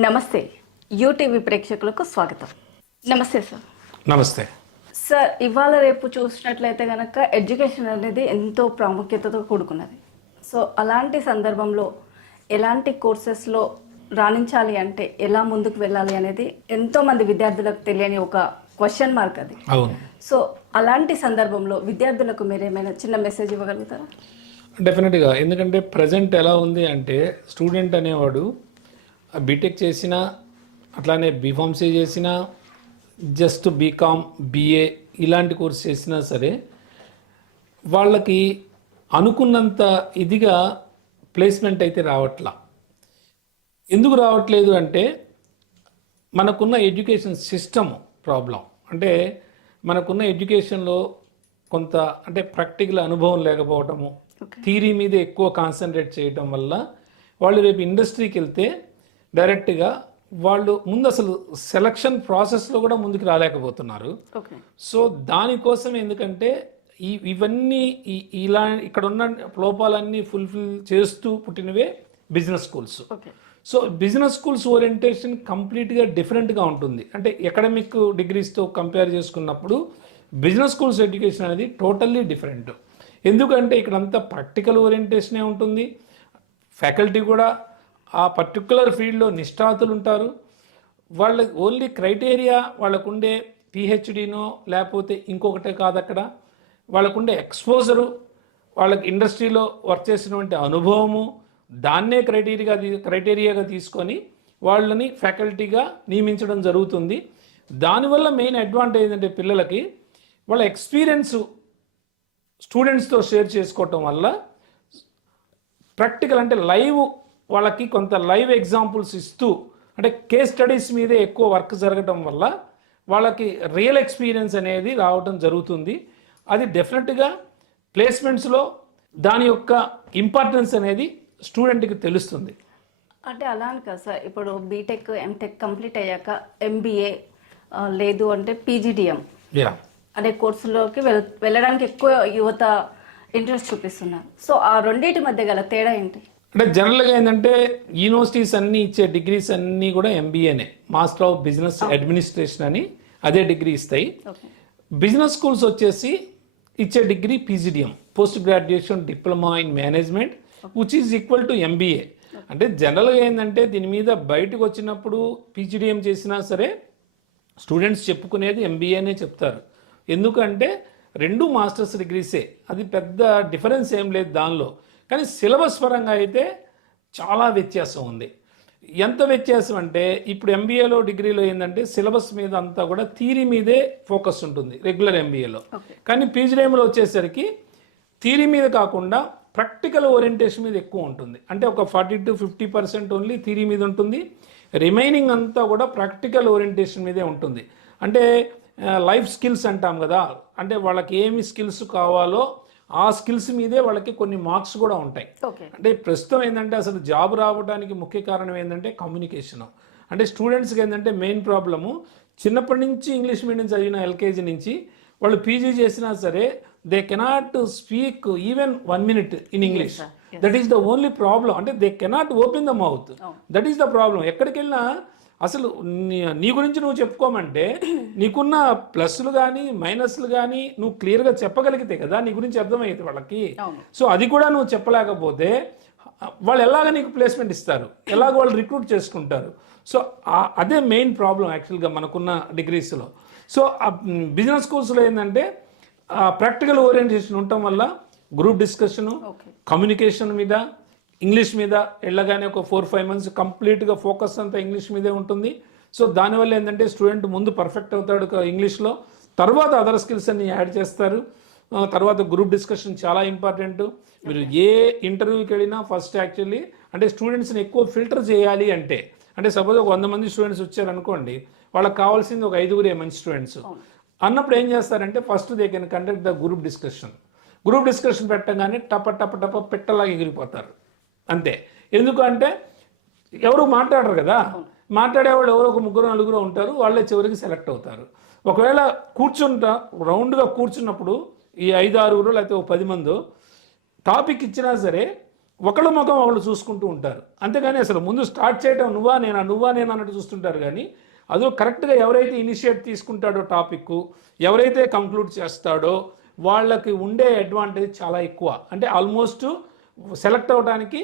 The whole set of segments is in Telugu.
నమస్తే యూటీవీ ప్రేక్షకులకు స్వాగతం. నమస్తే సార్. నమస్తే సార్, ఇవాళ రేపు చూసినట్లయితే కనుక ఎడ్యుకేషన్ అనేది ఎంతో ప్రాముఖ్యతతో కూడుకున్నది. సో అలాంటి సందర్భంలో ఎలాంటి కోర్సెస్లో రాణించాలి అంటే ఎలా ముందుకు వెళ్ళాలి అనేది ఎంతోమంది విద్యార్థులకు తెలియని ఒక క్వశ్చన్ మార్క్ అది. అవును. సో అలాంటి సందర్భంలో విద్యార్థులకు మీరు ఏమైనా చిన్న మెసేజ్ ఇవ్వగలుగుతారా? డెఫినెట్గా. ఎందుకంటే ప్రజెంట్ ఎలా ఉంది అంటే స్టూడెంట్ అనేవాడు బీటెక్ చేసినా, అట్లానే బీఫార్మసీ చేసినా, జస్ట్ బీకామ్ బీఏ ఇలాంటి కోర్స్ చేసినా సరే వాళ్ళకి అనుకున్నంత ఇదిగా ప్లేస్మెంట్ అయితే రావట్లా. ఎందుకు రావట్లేదు అంటే మనకున్న ఎడ్యుకేషన్ సిస్టమ్ ప్రాబ్లం. అంటే మనకున్న ఎడ్యుకేషన్లో కొంత అంటే ప్రాక్టికల్ అనుభవం లేకపోవటము, థియరీ మీద ఎక్కువ కాన్సన్ట్రేట్ చేయటం వల్ల వాళ్ళు రేపు ఇండస్ట్రీకి వెళ్తే డైరెక్ట్గా వాళ్ళు ముందు అసలు సెలక్షన్ ప్రాసెస్లో కూడా ముందుకు రాలేకపోతున్నారు. సో దానికోసం ఎందుకంటే ఇవన్నీ ఇలా ఇక్కడ ఉన్న లోపాలన్నీ ఫుల్ఫిల్ చేస్తూ పుట్టినవే business schools. So business schools orientation కంప్లీట్గా డిఫరెంట్గా ఉంటుంది. అంటే అకాడమిక్ డిగ్రీస్తో కంపేర్ చేసుకున్నప్పుడు బిజినెస్ స్కూల్స్ ఎడ్యుకేషన్ అనేది టోటల్లీ డిఫరెంట్. ఎందుకంటే ఇక్కడంతా ప్రాక్టికల్ ఓరియంటేషనే ఉంటుంది. ఫ్యాకల్టీ కూడా ఆ పర్టికులర్ ఫీల్డ్లో నిష్ణాతులు ఉంటారు. వాళ్ళ ఓన్లీ క్రైటీరియా వాళ్ళకుండే పిహెచ్డీనో లేకపోతే ఇంకొకటే కాదు, అక్కడ వాళ్ళకుండే ఎక్స్పోజరు, వాళ్ళకి ఇండస్ట్రీలో వర్క్ చేసినటువంటి అనుభవము, దాన్నే క్రైటీరియాగా తీసుకొని వాళ్ళని ఫ్యాకల్టీగా నియమించడం జరుగుతుంది. దానివల్ల మెయిన్ అడ్వాంటేజ్ ఏంటంటే పిల్లలకి వాళ్ళ ఎక్స్పీరియన్స్ స్టూడెంట్స్తో షేర్ చేసుకోవటం వల్ల ప్రాక్టికల్ అంటే లైవ్ వాళ్ళకి కొంత లైవ్ ఎగ్జాంపుల్స్ ఇస్తూ, అంటే కేస్ స్టడీస్ మీదే ఎక్కువ వర్క్ జరగడం వల్ల వాళ్ళకి రియల్ ఎక్స్పీరియన్స్ అనేది రావడం జరుగుతుంది. అది డెఫినెట్గా ప్లేస్మెంట్స్లో దాని యొక్క ఇంపార్టెన్స్ అనేది స్టూడెంట్కి తెలుస్తుంది. అంటే అలా అని కదా సార్, ఇప్పుడు బీటెక్ ఎంటెక్ కంప్లీట్ అయ్యాక ఎంబీఏ లేదు అంటే పీజీడిఎం అనే కోర్సులోకి వెళ్ళడానికి ఎక్కువ యువత ఇంట్రెస్ట్ చూపిస్తున్నారు. సో ఆ రెండింటి మధ్య గల తేడా ఏంటి? అంటే జనరల్గా ఏంటంటే యూనివర్సిటీస్ అన్నీ ఇచ్చే డిగ్రీస్ అన్నీ కూడా ఎంబీఏనే, మాస్టర్ ఆఫ్ బిజినెస్ అడ్మినిస్ట్రేషన్ అని అదే డిగ్రీ ఇస్తాయి. బిజినెస్ స్కూల్స్ వచ్చేసి ఇచ్చే degree PGDM, post graduation diploma in management, which is equal to MBA. అంటే జనరల్గా ఏంటంటే దీని మీద బయటకు వచ్చినప్పుడు పీజీడిఎం చేసినా సరే స్టూడెంట్స్ చెప్పుకునేది ఎంబీఏనే చెప్తారు. ఎందుకంటే రెండు మాస్టర్స్ డిగ్రీసే, అది పెద్ద డిఫరెన్స్ ఏం లేదు దానిలో. కానీ సిలబస్ పరంగా అయితే చాలా వ్యత్యాసం ఉంది. ఎంత వ్యత్యాసం అంటే ఇప్పుడు ఎంబీఏలో డిగ్రీలో ఏంటంటే సిలబస్ మీద అంతా కూడా థియరీ మీదే ఫోకస్ ఉంటుంది రెగ్యులర్ ఎంబీఏలో. కానీ పీజీడీఎంలో వచ్చేసరికి థియరీ మీద కాకుండా ప్రాక్టికల్ ఓరియంటేషన్ మీద ఎక్కువ ఉంటుంది. అంటే ఒక 40 to 50% ఓన్లీ థియరీ మీద ఉంటుంది, రిమైనింగ్ అంతా కూడా ప్రాక్టికల్ ఓరియంటేషన్ మీదే ఉంటుంది. అంటే లైఫ్ స్కిల్స్ అంటాం కదా, అంటే వాళ్ళకి ఏమి స్కిల్స్ కావాలో ఆ స్కిల్స్ మీదే వాళ్ళకి కొన్ని మార్క్స్ కూడా ఉంటాయి. అంటే ప్రస్తుతం ఏంటంటే అసలు జాబ్ రావడానికి ముఖ్య కారణం ఏంటంటే కమ్యూనికేషన్. అంటే స్టూడెంట్స్కి ఏంటంటే మెయిన్ ప్రాబ్లము చిన్నప్పటి నుంచి ఇంగ్లీష్ మీడియం చదివిన ఎల్కేజీ నుంచి వాళ్ళు పీజీ చేసినా సరే they cannot speak even 1 minute in English. That is the only problem. అంటే they cannot open the mouth. That is the problem. ఎక్కడికి వెళ్ళినా అసలు నీ గురించి నువ్వు చెప్పుకోమంటే నీకున్న ప్లస్లు కానీ మైనస్లు కానీ నువ్వు క్లియర్గా చెప్పగలిగితే కదా నీ గురించి అర్థమవుతుంది వాళ్ళకి. సో అది కూడా నువ్వు చెప్పలేకపోతే వాళ్ళు ఎలాగ నీకు ప్లేస్మెంట్ ఇస్తారు, ఎలాగ వాళ్ళు రిక్రూట్ చేసుకుంటారు. సో అదే మెయిన్ ప్రాబ్లం యాక్చువల్గా మనకున్న డిగ్రీస్లో. సో బిజినెస్ స్కూల్స్లో ఏంటంటే ప్రాక్టికల్ ఓరియంటేషన్ ఉండటం వల్ల గ్రూప్ డిస్కషను, కమ్యూనికేషన్ మీద, ఇంగ్లీష్ మీద వెళ్ళగానే ఒక 4-5 months కంప్లీట్గా ఫోకస్ అంతా ఇంగ్లీష్ మీదే ఉంటుంది. సో దానివల్ల ఏంటంటే స్టూడెంట్ ముందు పర్ఫెక్ట్ అవుతాడు ఇంగ్లీష్లో, తర్వాత అదర్ స్కిల్స్ అన్ని యాడ్ చేస్తారు. తర్వాత గ్రూప్ డిస్కషన్ చాలా ఇంపార్టెంట్. మీరు ఏ ఇంటర్వ్యూకి వెళ్ళినా ఫస్ట్ యాక్చువల్లీ అంటే స్టూడెంట్స్ని ఎక్కువ ఫిల్టర్ చేయాలి అంటే సపోజ్ ఒక 100 మంది స్టూడెంట్స్ వచ్చారనుకోండి, వాళ్ళకి కావాల్సింది ఒక 5 మంచి స్టూడెంట్స్ అన్నప్పుడు ఏం చేస్తారంటే first they can conduct the group discussion. Group discussion పెట్టగానే టప పెట్టలాగా ఎగిరిపోతారు అంతే. ఎందుకంటే ఎవరు మాట్లాడరు కదా, మాట్లాడేవాళ్ళు ఎవరో ఒక 3-4 ఉంటారు, వాళ్ళే చివరికి సెలెక్ట్ అవుతారు. ఒకవేళ రౌండ్గా కూర్చున్నప్పుడు ఈ 5-6 లేకపోతే 10 మంది టాపిక్ ఇచ్చినా సరే ఒకళ్ళ ముఖం ఒకళ్ళు చూసుకుంటూ ఉంటారు. అంతేగాని అసలు ముందు స్టార్ట్ చేయడం నువ్వా నేను అన్నట్టు చూస్తుంటారు. కానీ అదో కరెక్ట్గా ఎవరైతే ఇనిషియేట్ తీసుకుంటాడో టాపిక్, ఎవరైతే కంక్లూడ్ చేస్తాడో వాళ్ళకి ఉండే అడ్వాంటేజ్ చాలా ఎక్కువ. అంటే ఆల్మోస్ట్ సెలెక్ట్ అవడానికి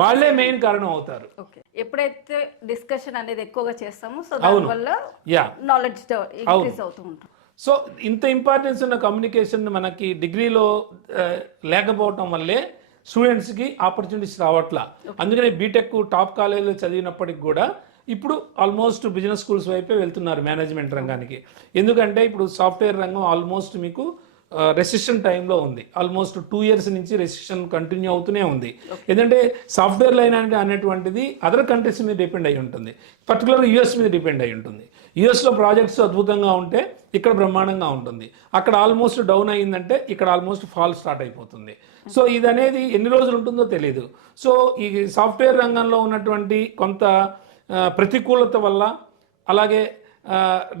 వాళ్ళే మెయిన్ కారణం అవుతారు. ఎప్పుడైతే డిస్కషన్ అనేది ఎక్కువగా చేస్తామో సో దానివల్ల నాలెడ్జ్ ఇంక్రీజ్ అవుతూ ఉంటుంది. సో ఇంత ఇంపార్టెన్స్ ఉన్న కమ్యూనికేషన్ మనకి డిగ్రీలో లేకపోవటం వల్లే స్టూడెంట్స్కి ఆపర్చునిటీస్ రావట్లా. అందుకనే బీటెక్ టాప్ కాలేజీలో చదివినప్పటికి కూడా ఇప్పుడు ఆల్మోస్ట్ బిజినెస్ స్కూల్స్ వైపే వెళ్తున్నారు మేనేజ్మెంట్ రంగానికి. ఎందుకంటే ఇప్పుడు సాఫ్ట్వేర్ రంగం ఆల్మోస్ట్ మీకు రెసిషన్ టైంలో ఉంది. ఆల్మోస్ట్ 2 years నుంచి రెసిషన్ కంటిన్యూ అవుతూనే ఉంది. ఎందుకంటే సాఫ్ట్వేర్ లైన్ అనేటువంటిది అదర్ కంట్రీస్ మీద డిపెండ్ అయి ఉంటుంది, పర్టికులర్గా యూఎస్ మీద డిపెండ్ అయి ఉంటుంది. యూఎస్లో ప్రాజెక్ట్స్ అద్భుతంగా ఉంటే ఇక్కడ బ్రహ్మాండంగా ఉంటుంది. అక్కడ ఆల్మోస్ట్ డౌన్ అయ్యిందంటే ఇక్కడ ఆల్మోస్ట్ ఫాల్ స్టార్ట్ అయిపోతుంది. సో ఇది అనేది ఎన్ని రోజులు ఉంటుందో తెలియదు. సో ఈ సాఫ్ట్వేర్ రంగంలో ఉన్నటువంటి కొంత ప్రతికూలత వల్ల, అలాగే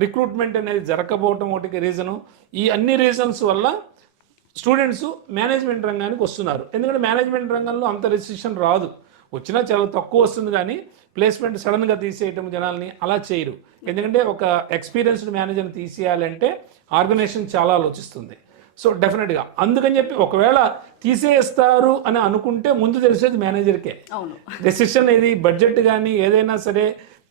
రిక్రూట్మెంట్ అనేది జరగకపోవటం ఒకటి రీజను. ఈ అన్ని రీజన్స్ వల్ల స్టూడెంట్స్ మేనేజ్మెంట్ రంగానికి వస్తున్నారు. ఎందుకంటే మేనేజ్మెంట్ రంగంలో అంత రెసిషన్ రాదు, వచ్చినా చాలా తక్కువ వస్తుంది. కానీ ప్లేస్మెంట్ సడన్గా తీసేయటం జనాల్ని అలా చేయరు. ఎందుకంటే ఒక ఎక్స్పీరియన్స్డ్ మేనేజర్ని తీసేయాలంటే ఆర్గనైజేషన్ చాలా ఆలోచిస్తుంది. సో డెఫినెట్గా అందుకని చెప్పి ఒకవేళ తీసేస్తారు అని అనుకుంటే ముందు తెలిసేది మేనేజర్కే. డెసిషన్ ఏది బడ్జెట్ కానీ ఏదైనా సరే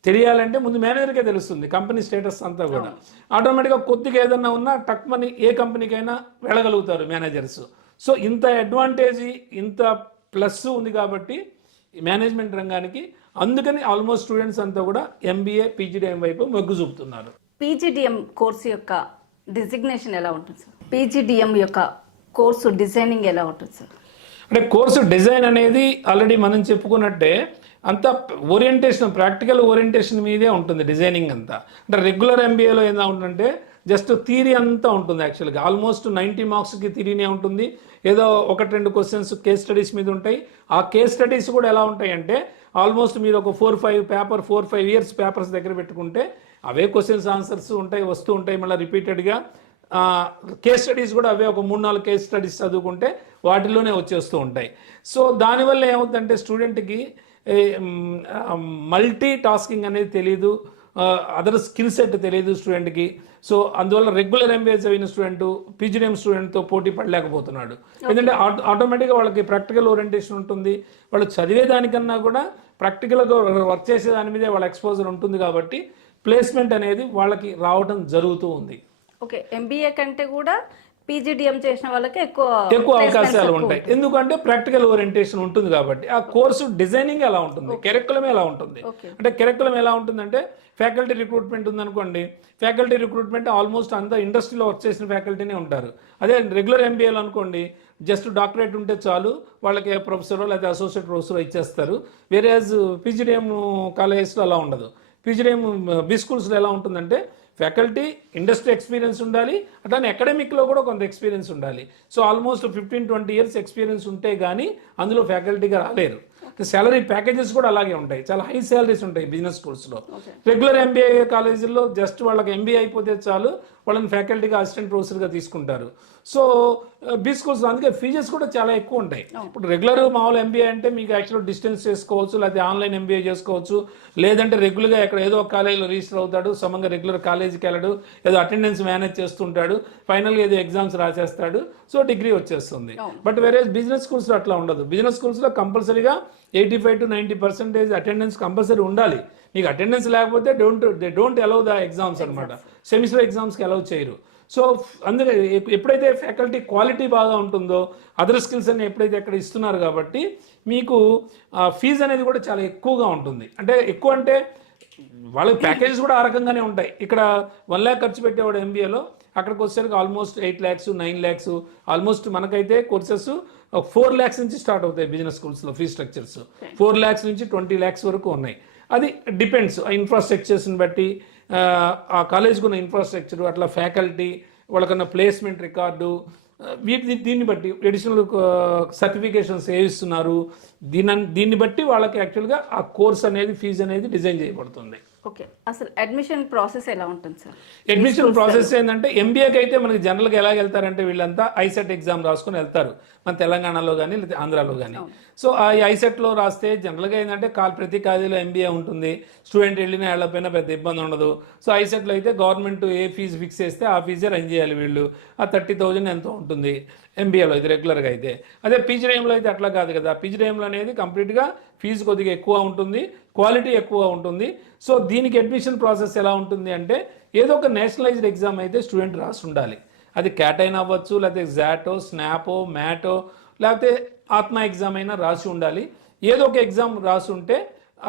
తెలియాలంటే ముందు మేనేజర్కే తెలుస్తుంది, కంపెనీ స్టేటస్ అంతా కూడా. ఆటోమేటిక్గా కొద్దిగా ఏదన్నా ఉన్నా టక్ మనీ ఏ కంపెనీకైనా వెళ్ళగలుగుతారు మేనేజర్స్. సో ఇంత అడ్వాంటేజ్, ఇంత ప్లస్ ఉంది కాబట్టి మేనేజ్మెంట్ రంగానికి. అందుకని ఆల్మోస్ట్ స్టూడెంట్స్ అంతా కూడా ఎంబీఏ పీజీడీఎం వైపు మొగ్గు చూపుతున్నారు. పీజీడీఎం కోర్సు యొక్క డిజిగ్నేషన్ ఎలా ఉంటుంది సార్? పీజీడీఎం యొక్క కోర్సు డిజైనింగ్ ఎలా ఉంటుంది సార్? అంటే కోర్సు డిజైన్ అనేది ఆల్రెడీ మనం చెప్పుకున్నట్టే అంతా ఓరియంటేషన్, ప్రాక్టికల్ ఓరియంటేషన్ మీదే ఉంటుంది డిజైనింగ్ అంతా. అంటే రెగ్యులర్ ఎంబీఏలో ఏదా ఉంటుందంటే జస్ట్ థియరీ అంతా ఉంటుంది. యాక్చువల్గా ఆల్మోస్ట్ 90 మార్క్స్కి థియరీనే ఉంటుంది. ఏదో 1-2 క్వశ్చన్స్ కేస్ స్టడీస్ మీద ఉంటాయి. ఆ కేస్ స్టడీస్ కూడా ఎలా ఉంటాయంటే ఆల్మోస్ట్ మీరు ఒక 4-5 years పేపర్స్ దగ్గర పెట్టుకుంటే అవే క్వశ్చన్స్ ఆన్సర్స్ ఉంటాయి, వస్తూ ఉంటాయి మళ్ళీ రిపీటెడ్గా. కేస్ స్టడీస్ కూడా అవే ఒక 3-4 కేస్ స్టడీస్ చదువుకుంటే వాటిలోనే వచ్చేస్తూ ఉంటాయి. సో దానివల్ల ఏమవుతుందంటే స్టూడెంట్కి మల్టీ టాస్కింగ్ అనేది తెలియదు, అదర్ స్కిల్ సెట్ తెలియదు స్టూడెంట్కి. సో అందువల్ల రెగ్యులర్ ఎంబీఏ చదివిన స్టూడెంట్ పీజీడీఎం స్టూడెంట్తో పోటీ పడలేకపోతున్నాడు. ఎందుకంటే ఆటోమేటిక్గా వాళ్ళకి ప్రాక్టికల్ ఓరియంటేషన్ ఉంటుంది. వాళ్ళు చదివేదానికన్నా కూడా ప్రాక్టికల్గా వర్క్ చేసేదాని మీదే వాళ్ళ ఎక్స్పోజర్ ఉంటుంది. కాబట్టి ప్లేస్మెంట్ అనేది వాళ్ళకి రావడం జరుగుతూ ఉంది. ఓకే, ఎంబీఏ కంటే కూడా పీజీడీఎం చేసిన వాళ్ళకి ఎక్కువ అవకాశాలు ఉంటాయి. ఎందుకంటే ప్రాక్టికల్ ఓరియంటేషన్ ఉంటుంది కాబట్టి. ఆ కోర్సు డిజైనింగ్ ఎలా ఉంటుంది, కరికులం ఎలా ఉంటుంది అంటే కరికులం ఎలా ఉంటుందంటే ఫ్యాకల్టీ రిక్రూట్మెంట్ ఉందనుకోండి, ఫ్యాకల్టీ రిక్రూట్మెంట్ ఆల్మోస్ట్ అంతా ఇండస్ట్రీలో వర్క్ చేసిన ఫ్యాకల్టీనే ఉంటారు. అదే రెగ్యులర్ ఎంబీఏలో అనుకోండి జస్ట్ డాక్టరేట్ ఉంటే చాలు, వాళ్ళకి ప్రొఫెసరో లేదా అసోసియేట్ ప్రొఫెసరో ఇచ్చేస్తారు. వేరేజ్ పీజీడీఎం కాలేజెస్లో అలా ఉండదు. పీజీడీఎం బి స్కూల్స్లో ఎలా ఉంటుందంటే ఫ్యాకల్టీ ఇండస్ట్రీ ఎక్స్పీరియన్స్ ఉండాలి, అట్లానే అకాడమిక్లో కూడా కొంత ఎక్స్పీరియన్స్ ఉండాలి. సో ఆల్మోస్ట్ 15-20 years ఎక్స్పీరియన్స్ ఉంటే కానీ అందులో ఫ్యాకల్టీగా రాలేరు. శాలరీ ప్యాకేజెస్ కూడా అలాగే ఉంటాయి, చాలా హై శాలరీస్ ఉంటాయి బిజినెస్ స్కూల్స్లో. రెగ్యులర్ ఎంబీఏ కాలేజీల్లో జస్ట్ వాళ్ళకి ఎంబీఏ అయిపోతే చాలు, వాళ్ళని ఫ్యాకల్టీగా అసిస్టెంట్ ప్రొఫెసర్గా తీసుకుంటారు. సో బీ స్కూల్స్లో అందుకే ఫీజెస్ కూడా చాలా ఎక్కువ ఉంటాయి. ఇప్పుడు రెగ్యులర్ మామూలు ఎంబీఏ అంటే మీకు యాక్చువల్ డిస్టెన్స్ చేసుకోవచ్చు, లేకపోతే ఆన్లైన్ ఎంబీఏ చేసుకోవచ్చు, లేదంటే రెగ్యులర్గా ఎక్కడ ఏదో ఒక కాలేజీలో రిజిస్టర్ అవుతాడు, సమంగా రెగ్యులర్ కాలేజీకి వెళ్ళడు, ఏదో అటెండెన్స్ మేనేజ్ చేస్తుంటాడు, ఫైనల్గా ఏదో ఎగ్జామ్స్ రాసేస్తాడు, సో డిగ్రీ వచ్చేస్తుంది. బట్ వేరే బిజినెస్ స్కూల్స్లో అట్లా ఉండదు. బిజినెస్ స్కూల్స్లో కంపల్సరీగా 85-90% అటెండెన్స్ కంపల్సరీ ఉండాలి. మీకు అటెండెన్స్ లేకపోతే they don't allow the exams అనమాట. సెమిస్టర్ ఎగ్జామ్స్కి అలౌ చేయరు. సో అందుకే ఎప్పుడైతే ఫ్యాకల్టీ క్వాలిటీ బాగా ఉంటుందో, అదర్ స్కిల్స్ అన్ని ఎప్పుడైతే ఎక్కడ ఇస్తున్నారు కాబట్టి మీకు ఫీజు అనేది కూడా చాలా ఎక్కువగా ఉంటుంది. అంటే ఎక్కువ అంటే వాళ్ళకి ప్యాకేజెస్ కూడా ఆ రకంగానే ఉంటాయి. ఇక్కడ 1 lakh ఖర్చు పెట్టేవాడు ఎంబీఏలో, అక్కడికి వచ్చేసరికి ఆల్మోస్ట్ 8 lakhs 9 lakhs ఆల్మోస్ట్. మనకైతే కోర్సెస్ 4 lakhs నుంచి స్టార్ట్ అవుతాయి బిజినెస్ స్కూల్స్లో ఫీ స్ట్రక్చర్స్. 4 lakhs నుంచి 20 lakhs వరకు ఉన్నాయి. అది డిపెండ్స్ ఆ ఇన్ఫ్రాస్ట్రక్చర్స్ని బట్టి, ఆ కాలేజ్కి ఉన్న ఇన్ఫ్రాస్ట్రక్చర్, అట్లా ఫ్యాకల్టీ, వాళ్ళకన్నా ప్లేస్మెంట్ రికార్డు, దీన్ని బట్టి అడిషనల్ సర్టిఫికేషన్స్ ఏ ఇస్తున్నారు, దీన్ని బట్టి వాళ్ళకి యాక్చువల్గా ఆ కోర్స్ అనేది ఫీజు అనేది డిజైన్ చేయబడుతుంది. ఓకే, అసలు అడ్మిషన్ ప్రాసెస్ ఎలా ఉంటుంది సార్? అడ్మిషన్ ప్రాసెస్ ఏంటంటే ఎంబీఏకి అయితే మనకి జనరల్గా ఎలా వెళ్తారంటే వీళ్ళంతా ఐసెట్ ఎగ్జామ్ రాసుకుని వెళ్తారు, మన తెలంగాణలో కానీ లేదా ఆంధ్రాలో కానీ. సో ఆ ఐసెట్లో రాస్తే జనరల్గా ఏంటంటే ప్రతి కాలేజీలో ఎంబీఏ ఉంటుంది, స్టూడెంట్ వెళ్ళినా వెళ్ళకపోయినా పెద్ద ఇబ్బంది ఉండదు. సో ఐసెట్లో అయితే గవర్నమెంట్ ఏ ఫీజు ఫిక్స్ చేస్తే ఆ ఫీజే రన్ చేయాలి వీళ్ళు. ఆ 30,000 ఎంతో ఉంటుంది ఎంబీఏలో అయితే రెగ్యులర్గా అయితే. అదే పీజీడీఎంలో అయితే అట్లా కాదు కదా, పీజీడీఎంలో అనేది కంప్లీట్గా ఫీజు కొద్దిగా ఎక్కువ ఉంటుంది, క్వాలిటీ ఎక్కువ ఉంటుంది. సో దీనికి అడ్మిషన్ ప్రాసెస్ ఎలా ఉంటుంది అంటే ఏదో ఒక నేషనలైజ్డ్ ఎగ్జామ్ అయితే స్టూడెంట్ రాసి ఉండాలి. అది క్యాట్ అయినా అవ్వచ్చు, లేకపోతే జాటో, స్నాపో, మ్యాటో, లేకపోతే ఆత్మ ఎగ్జామ్ అయినా రాసి ఉండాలి. ఏదో ఒక ఎగ్జామ్ రాసి ఉంటే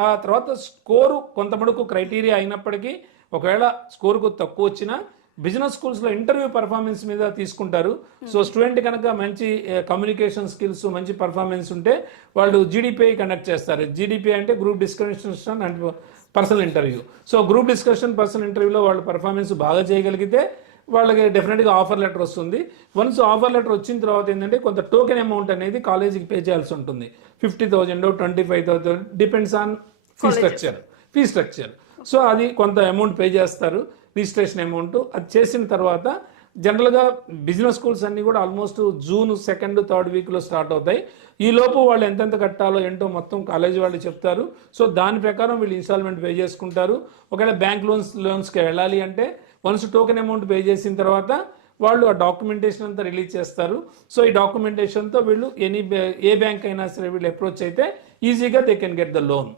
ఆ తర్వాత స్కోరు కొంతమటుకు క్రైటీరియా అయినప్పటికీ ఒకవేళ స్కోరుకు తక్కువ వచ్చినా బిజినెస్ స్కూల్స్లో ఇంటర్వ్యూ పర్ఫార్మెన్స్ మీద తీసుకుంటారు. సో స్టూడెంట్ కనుక మంచి కమ్యూనికేషన్ స్కిల్స్, మంచి పర్ఫార్మెన్స్ ఉంటే వాళ్ళు జీడీపీఐ కండక్ట్ చేస్తారు. జీడీపీ అంటే group discussion and personal interview. So group discussion, personal ఇంటర్వ్యూలో వాళ్ళు పర్ఫార్మెన్స్ బాగా చేయగలిగితే వాళ్ళకి డెఫినెట్గా ఆఫర్ లెటర్ వస్తుంది. వన్స్ ఆఫర్ లెటర్ వచ్చిన తర్వాత ఏంటంటే కొంత టోకెన్ అమౌంట్ అనేది కాలేజీకి పే చేయాల్సి ఉంటుంది. 50,000, 25,000 depends on fee structure. So అది కొంత అమౌంట్ పే చేస్తారు, రిజిస్ట్రేషన్ అమౌంట్. అది చేసిన తర్వాత జనరల్గా బిజినెస్ స్కూల్స్ అన్నీ కూడా ఆల్మోస్ట్ జూన్ 2nd, 3rd వీక్లో స్టార్ట్ అవుతాయి. ఈ లోపు వాళ్ళు ఎంతెంత కట్టాలో ఏంటో మొత్తం కాలేజీ వాళ్ళు చెప్తారు. సో దాని ప్రకారం వీళ్ళు ఇన్స్టాల్మెంట్ పే చేసుకుంటారు. ఒకవేళ బ్యాంక్ లోన్స్కి వెళ్ళాలి అంటే వన్స్ టోకెన్ అమౌంట్ పే చేసిన తర్వాత వాళ్ళు ఆ డాక్యుమెంటేషన్ అంతా రిలీజ్ చేస్తారు. సో ఈ డాక్యుమెంటేషన్తో వీళ్ళు ఏ బ్యాంక్ అయినా సరే వీళ్ళు అప్రోచ్ అయితే ఈజీగా they can get the loan.